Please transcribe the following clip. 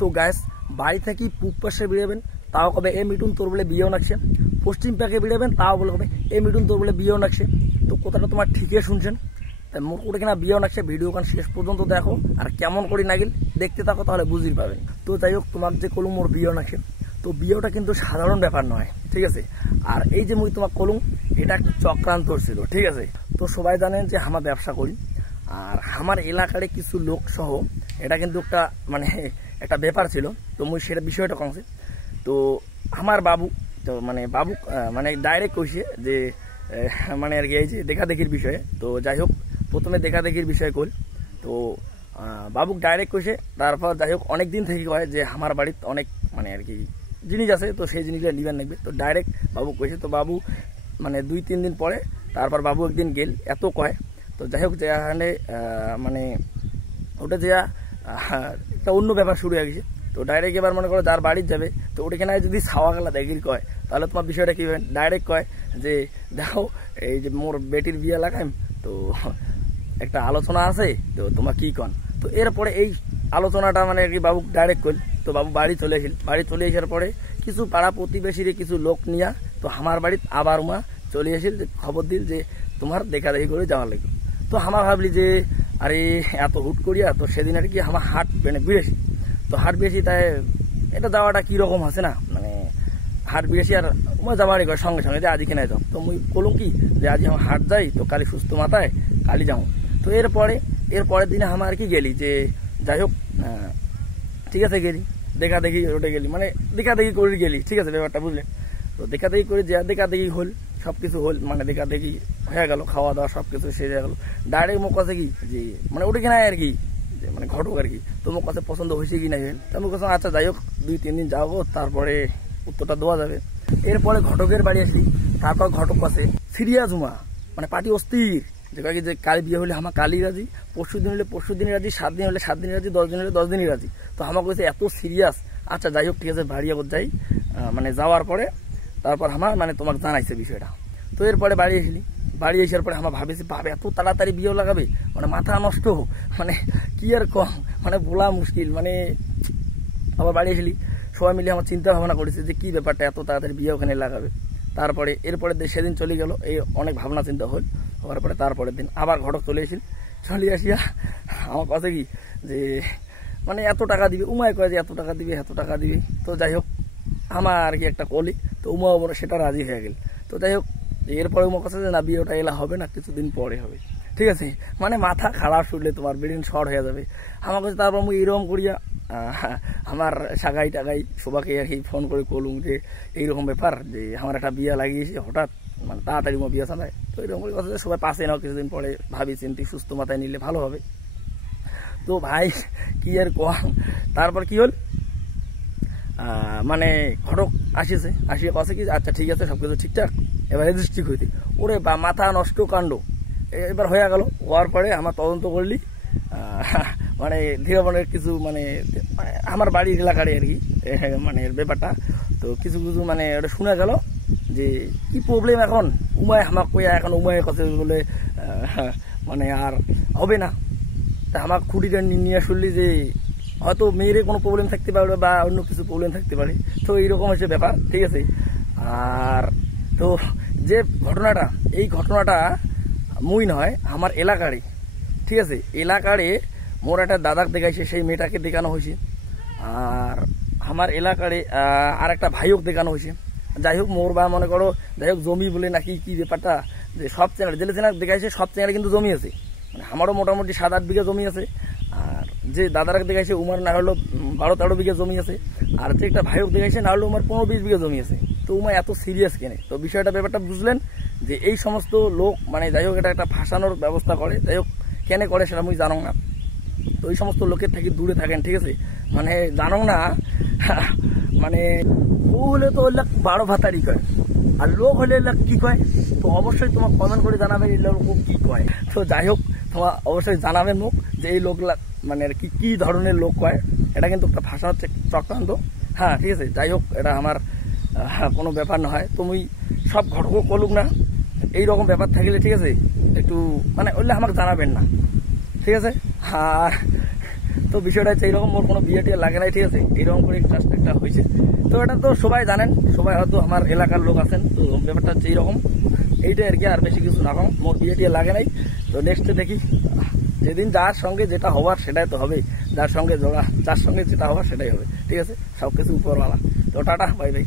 তো গ্যাস বাড়ি থেকে পূব পাশে বেরোবেন, তাও কবে এ মিটুন তোর বলে বিয়েও নাকছে। পশ্চিম পাকে বেরোবেন, তাও বলে কবে এ মিটুন তোর বলে বিয়েও নাকছে। তো কথাটা তোমার ঠিকই শুনছেন। তাই মোট করে কিনা বিয়েও নাকছে। ভিডিও কান শেষ পর্যন্ত দেখো, আর কেমন করে নাগিল দেখতে থাকো, তাহলে বুঝতে পারবেন। তো যাই হোক, তোমার যে কলুম মোর বিয়েও নাকছে, তো বিয়েটা কিন্তু সাধারণ ব্যাপার নয়, ঠিক আছে। আর এই যে মুই তোমার কলুম, এটা একটা চক্রান্ত ছিল, ঠিক আছে। তো সবাই জানেন যে আমার ব্যবসা করি, আর আমার এলাকার কিছু লোক সহ এটা কিন্তু একটা মানে একটা ব্যাপার ছিল। তো মুই সেটা বিষয়টা কমছে। তো আমার বাবু, তো মানে বাবু মানে ডাইরেক্ট কইছে যে মানে আর কি এই যে দেখাদেখির বিষয়ে। তো যাই হোক, প্রথমে দেখাদেখির বিষয়ে কল। তো বাবুক ডাইরেক্ট কইছে। তারপর যাই হোক, অনেক দিন থেকে কয় যে আমার বাড়িতে অনেক মানে আর কি জিনিস আছে, তো সেই জিনিসটা নিবেন লাগবে। তো ডাইরেক্ট বাবু কইছে। তো বাবু মানে 2-3 দিন পরে তারপর বাবু একদিন গেল, এত কয়। তো যাই হোক, যেখানে মানে ওটা যে একটা অন্য ব্যাপার শুরু হয়ে গেছে। তো ডাইরেক্ট এবার মনে করো যার বাড়ির যাবে, তো ওটাখানে যদি ছাওয়া গেলা দেখির কয়, তাহলে তোমার বিষয়টা কি হবে? ডাইরেক্ট কয় যে দেখো এই যে মোর বেটির বিয়ে লাগাইম, তো একটা আলোচনা আছে, তো তোমার কি কন। তো এরপরে এই আলোচনাটা মানে আর কি বাবু ডাইরেক্ট কল। তো বাবু বাড়ি চলে আসিল। বাড়ি চলে আসার পরে কিছু পাড়া প্রতিবেশীর কিছু লোক নিয়া, তো আমার বাড়িতে আবার মা চলে আসিল, খবর দিল যে তোমার দেখা দেখি করে যাওয়ার লাগবে। তো আমার ভাবলি যে আরে এত হুট করিয়া, তো সেদিন আর কি আমার হাট মানে বেড়েছি। তো হাট বেশি, তাই এটা যাওয়াটা কিরকম আছে না, মানে হাট বেশি আর মই যাবারই কয় সঙ্গে সঙ্গে যে আজ কিনে যাও। তো মুই বলুম কি যে আজ আমার হাট যাই, তো কালি সুস্থ মাথায় কালি যাও। তো এর পরের দিনে আমার আর কি গেলি যে যাই হোক ঠিক আছে, গেলি দেখা দেখি ওটা গেলি, মানে দেখা দেখি করে গেলি, ঠিক আছে ব্যাপারটা বুঝলে। তো দেখা দেখি করে যে দেখা দেখি হল, সবকিছু হল, মানে দেখা দেখি হয়ে গেল, খাওয়া দাওয়া সবকিছু শেষ হয়ে গেল। ডাইরেক্ট মুখ কাছে কি যে মানে ওটা কিনা আর কি মানে ঘটক আর কি, তো মুখ কাছে পছন্দ হয়েছে কি না। তো মুখ কাছে আচ্ছা যাই হোক 2-3 দিন যাবো, তারপরে উত্তরটা দেওয়া যাবে। এরপরে ঘটকের বাড়ি আসলি। তারপর ঘটক কাছে সিরিয়াস হুমা, মানে পার্টি অস্থির, যে কাকি যে কাল বিয়ে হলে আমার কালই রাজি, পরশু দিন হলে পরশু দিনই রাজি, 7 দিন হলে 7 দিনই রাজি, 10 দিন হলে 10 দিনই রাজি। তো আমার কাছে এত সিরিয়াস। আচ্ছা যাই হোক, ঠিক আছে বাড়ি আগত যাই, মানে যাওয়ার পরে তারপর আমার মানে তোমাকে জানাইছে বিষয়টা। তো এরপরে বাড়ি আসলি। বাড়ি আসার পরে আমার ভাবেছি ভাবে এত তাড়াতাড়ি বিয়ে লাগাবে, মানে মাথা নষ্ট, মানে কি আর কম, মানে বলা মুশকিল। মানে আবার বাড়ি আসলি, সবাই মিলে আমার চিন্তা ভাবনা করেছে যে কি ব্যাপারটা এত তাড়াতাড়ি বিয়ে ওখানে লাগাবে। তারপরে এরপরে সেদিন চলে গেল, এই অনেক ভাবনা চিন্তা হল। হওয়ার পরে তারপরের দিন আবার ঘটক চলে আসিল। চলে আসিয়া আমার কাছে কি যে মানে এত টাকা দিবে, উমায় কয় যে এত টাকা দিবে এত টাকা দিবে। তো যাই হোক, আমার আর কি একটা কলি, তো উমা বলে সেটা রাজি হয়ে গেল। তো যাই হোক, এরপরে উমা কাছে যে না বিয়েটা এলা হবে না, কিছুদিন পরে হবে, ঠিক আছে। মানে মাথা খারাপ শুনলে তোমার ব্রেন শর্ট হয়ে যাবে আমার কাছে। তারপর আমি এরকম করিয়া আমার সাগাই টাগাই সবাইকে আর কি ফোন করে করলুম যে এইরকম ব্যাপার, যে আমার একটা বিয়ে লাগিয়েছে হঠাৎ, মানে তাড়াতাড়ি বিয়ে চালায়। তো এরকম করে কথা সবাই পাশে নাও, কিছুদিন পরে ভাবি চিন্তি সুস্থ মাথায় নিলে ভালো হবে। তো ভাই কি আর কম, তারপর কি হল, মানে ঘটক আসিয়েছে, আসিয়ে কথা কি আচ্ছা ঠিক আছে সবকিছু ঠিকঠাক, এবার রেজিস্ট্রি হইতে ওরে বা মাথা নষ্ট কাণ্ড। এবার হয়ে গেল, হওয়ার পরে আমার তদন্ত করলি, মানে ধীরে মনের কিছু মানে আমার বাড়ির এলাকারে আর কি মানে ব্যাপারটা। তো কিছু কিছু মানে ওটা শোনা গেল যে কি প্রবলেম এখন। উমায় আমাক কইয়া এখন উমায়ের কথা বলে মানে আর হবে না। তা আমার খুঁটিটা নিয়ে শুনলি যে হয়তো মেয়েরে কোনো প্রবলেম থাকতে পারে বা অন্য কিছু প্রবলেম থাকতে পারে। তো এইরকম হচ্ছে ব্যাপার, ঠিক আছে। আর তো যে ঘটনাটা, এই ঘটনাটা মুই নয় আমার এলাকারই, ঠিক আছে। এলাকারে মোর একটা দাদাক দেখাইছে, সেই মেয়েটাকে দেখানো হয়েছে। আর আমার এলাকারে আর একটা ভাইওক দেখানো হয়েছে। যাই হোক, মোর বা মনে করো যাই হোক জমি বলে নাকি কি ব্যাপারটা, যে সব চ্যানেল জেলে চ্যানেল দেখাইছে, সব চ্যানেলে কিন্তু জমি আছে। মানে আমারও মোটামুটি 7-8 বিঘা জমি আছে। আর যে দাদারাকে দেখাইছে উমার না হলো 12-13 বিঘা জমি আছে। আর যে একটা ভাইওক দেখাইছে না হলো উমার 15-20 বিঘা জমি আছে। তো উমা এত সিরিয়াস কেনে, তো বিষয়টা ব্যাপারটা বুঝলেন যে এই সমস্ত লোক মানে যাই হোক এটা একটা ফাঁসানোর ব্যবস্থা করে। যাই হোক কেন করে সেটা আমি জানো না। তো এই সমস্ত লোকের থেকে দূরে থাকেন, ঠিক আছে। মানে জানো না, মানে ও হলে তো ওই 12 ভাতারি কয়, আর লোক হলে কি কয়। তো অবশ্যই তোমার কমেন্ট করে জানাবেন এই লোক কি কয়। তো যাই হোক, তোমার অবশ্যই জানাবেন মুখ যে এই লোকগুলা মানে কি কি ধরনের লোক কয়। এটা কিন্তু একটা ভাষা চক্রান্ত, হ্যাঁ ঠিক আছে। যাই হোক, এটা আমার কোনো ব্যাপার নয়। তুমি সব ঘটক করলুক না, এইরকম ব্যাপার থাকলে ঠিক আছে একটু মানে ওইলে আমাকে জানাবেন না, ঠিক আছে। আর তো বিষয়টা হচ্ছে এইরকম, ওর কোনো বিয়ে টিয়ে লাগে নাই, ঠিক আছে, এইরকম করে জাস্ট একটা হয়েছে। তো এটা তো সবাই জানেন, সবাই হয়তো আমার এলাকার লোক আছেন, তো ব্যাপারটা হচ্ছে এইরকম, এইটাই আর কি, আর বেশি কিছু না। মোর বিয়ে টিয়ে লাগে নাই। তো নেক্সটে দেখি, যেদিন যার সঙ্গে যেটা হওয়ার সেটাই তো হবে, যার সঙ্গে যেটা হওয়ার সেটাই হবে, ঠিক আছে, সব কিছু উপরওয়ালা। তো টাটা, বাই বাই।